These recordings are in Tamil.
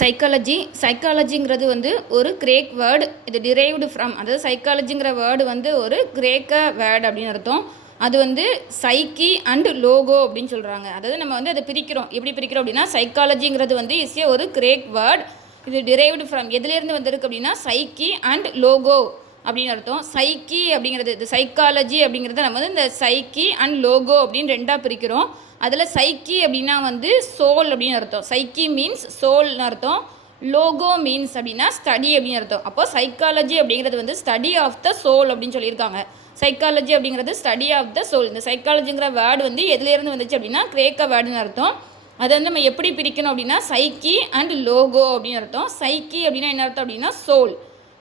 சைக்காலஜிங்கிறது வந்து ஒரு கிரேக் வேர்டு. இது டிரைவ்டு ஃப்ரம், அதாவது சைக்காலஜிங்கிற வேர்டு வந்து ஒரு கிரேக்க வேர்டு அப்படின்னு அர்த்தம். அது வந்து சைக்கி அண்ட் லோகோ அப்படின்னு சொல்கிறாங்க. அதாவது நம்ம வந்து அதை பிரிக்கிறோம். எப்படி பிரிக்கிறோம் அப்படின்னா, சைக்காலஜிங்கிறது வந்து ஒரு கிரேக் வேர்டு. இது டிரைவ்டு ஃப்ரம் எதுலேருந்து வந்திருக்கு அப்படின்னா சைக்கி அண்ட் லோகோ அப்படின்னு அர்த்தம். சைக்கி அப்படிங்கிறது, இந்த சைக்காலஜி அப்படிங்கிறத நம்ம வந்து இந்த சைக்கி அண்ட் லோகோ அப்படின்னு ரெண்டாக பிரிக்கிறோம். அதில் சைக்கி அப்படின்னா வந்து சோல் அப்படின்னு அர்த்தம். சைக்கி மீன்ஸ் சோல்னு அர்த்தம். லோகோ மீன்ஸ் அப்படின்னா ஸ்டடி அப்படின்னு அர்த்தம். அப்போ சைக்காலஜி அப்படிங்கிறது வந்து ஸ்டடி ஆஃப் த சோல் அப்படின்னு சொல்லியிருக்காங்க. சைக்காலஜி அப்படிங்கிறது ஸ்டடி ஆஃப் த சோல். இந்த சைக்காலஜிங்கிற வேர்டு வந்து எதுலேருந்து வந்துச்சு அப்படின்னா கிரேக்க வேர்டுன்னு அர்த்தம். அதை வந்து நம்ம எப்படி பிரிக்கணும் அப்படின்னா சைக்கி அண்ட் லோகோ அப்படின்னு அர்த்தம். சைக்கி அப்படின்னா என்ன அர்த்தம் அப்படின்னா சோல்.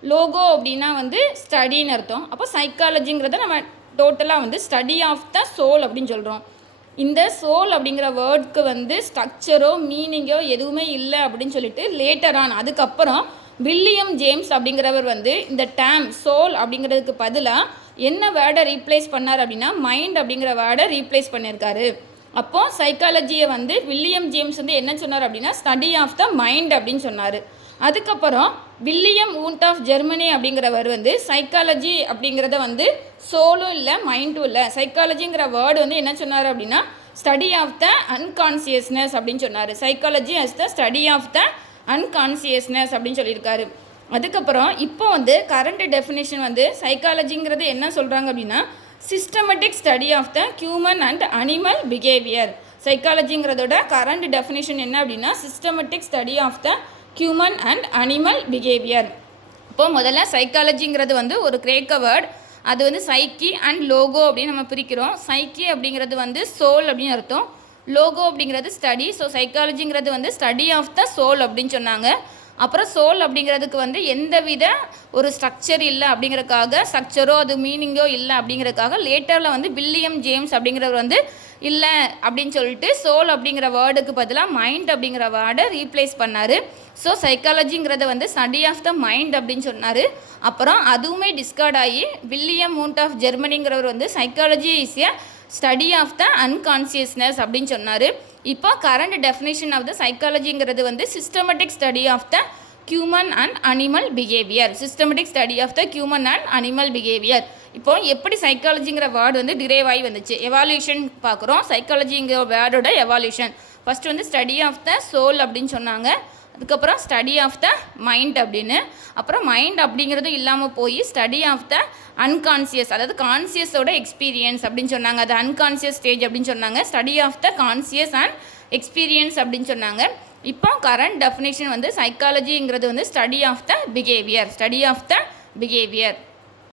லோகோ அப்படின்னா வந்து ஸ்டடின்னு அர்த்தம். அப்போ சைக்காலஜிங்கிறத நம்ம டோட்டலாக வந்து ஸ்டடி ஆஃப் த சோல் அப்படின்னு சொல்கிறோம். இந்த சோல் அப்படிங்கிற வேர்டுக்கு வந்து ஸ்ட்ரக்சரோ மீனிங்கோ எதுவுமே இல்லை அப்படின்னு சொல்லிட்டு லேட்டரான் அதுக்கப்புறம் வில்லியம் ஜேம்ஸ் அப்படிங்கிறவர் வந்து இந்த டேம் சோல் அப்படிங்கிறதுக்கு பதிலாக என்ன வேர்டை ரீப்ளேஸ் பண்ணார் அப்படின்னா மைண்ட் அப்படிங்கிற வேர்டை ரீப்ளேஸ் பண்ணியிருக்காரு. அப்போது சைக்காலஜியை வந்து வில்லியம் ஜேம்ஸ் வந்து என்ன சொன்னார் அப்படின்னா ஸ்டடி ஆஃப் த மைண்ட் அப்படின்னு சொன்னார். அதுக்கப்புறம் வில்லியம் வூண்ட் ஆஃப் ஜெர்மனி அப்படிங்கிறவர் வந்து சைக்காலஜி அப்படிங்கிறத வந்து சோலும் இல்லை மைண்டும் இல்லை, சைக்காலஜிங்கிற வேர்டு வந்து என்ன சொன்னார் அப்படின்னா ஸ்டடி ஆஃப் த அன்கான்சியஸ்னஸ் அப்படின்னு சொன்னார். Psychology as the study of the unconsciousness அப்படின்னு சொல்லியிருக்காரு. அதுக்கப்புறம் இப்போ வந்து கரண்ட் டெஃபினேஷன் வந்து சைக்காலஜிங்கிறது என்ன சொல்கிறாங்க அப்படின்னா systematic study of the human and animal behaviour. சைக்காலஜிங்கிறதோட கரண்ட் டெஃபினேஷன் என்ன அப்படின்னா systematic study of the human and animal behaviour. இப்போது முதல்ல சைக்காலஜிங்கிறது வந்து ஒரு கிரேக்க வேர்டு. அது வந்து சைக்கி அண்ட் லோகோ அப்படின்னு நம்ம பிரிக்கிறோம். சைக்கி அப்படிங்கிறது வந்து சோல் அப்படின்னு அர்த்தம். லோகோ அப்படிங்கிறது ஸ்டடி. ஸோ சைக்காலஜிங்கிறது வந்து ஸ்டடி ஆஃப் த சோல் அப்படின்னு சொன்னாங்க. அப்புறம் சோல் அப்படிங்கிறதுக்கு வந்து எந்தவித ஒரு ஸ்ட்ரக்சர் இல்லை அப்படிங்கிறதுக்காக, ஸ்ட்ரக்சரோ அது மீனிங்கோ இல்லை அப்படிங்கிறதுக்காக லேட்டரில் வந்து வில்லியம் ஜேம்ஸ் அப்படிங்கிறவர் வந்து இல்லை அப்படின்னு சொல்லிட்டு சோல் அப்படிங்கிற வேர்டுக்கு பதிலாக மைண்ட் அப்படிங்கிற வேர்டை ரீப்ளேஸ் பண்ணார். ஸோ சைக்காலஜிங்கிறத வந்து ஸ்டடி ஆஃப் த மைண்ட் அப்படின்னு சொன்னார். அப்புறம் அதுவுமே டிஸ்கார்ட் ஆகி வில்லியம் வூண்ட் ஆஃப் ஜெர்மனிங்கிறவர் வந்து psychology is a study of the unconsciousness அப்படின்னு சொன்னார். இப்போ கரண்ட் டெஃபினேஷன் ஆஃப் த சைக்காலஜிங்கிறது வந்து systematic study of the human and animal behaviour. Systematic study of the human and animal behaviour. இப்போ எப்படி சைக்காலஜிங்கிற வேர்டு வந்து டிரைவ் ஆகி வந்துச்சு, எவால்யூஷன் பார்க்குறோம். சைக்காலஜிங்கிற வேர்டோட எவால்யூஷன் ஃபஸ்ட்டு வந்து ஸ்டடி ஆஃப் த சோல் அப்படின்னு சொன்னாங்க. அதுக்கப்புறம் ஸ்டடி ஆஃப் த மைண்ட் அப்படின்னு, அப்புறம் மைண்ட் அப்படிங்கிறது இல்லாமல் போய் ஸ்டடி ஆஃப் த அன்கான்சியஸ், அதாவது கான்சியஸோட எக்ஸ்பீரியன்ஸ் அப்படின்னு சொன்னாங்க. அது அன்கான்சியஸ் ஸ்டேஜ் அப்படின்னு சொன்னாங்க. Study of the conscious and experience அப்படின்னு சொன்னாங்க. இப்போ கரண்ட் டெஃபினேஷன் வந்து சைக்காலஜிங்கிறது வந்து study of the behaviour. Study of the behaviour.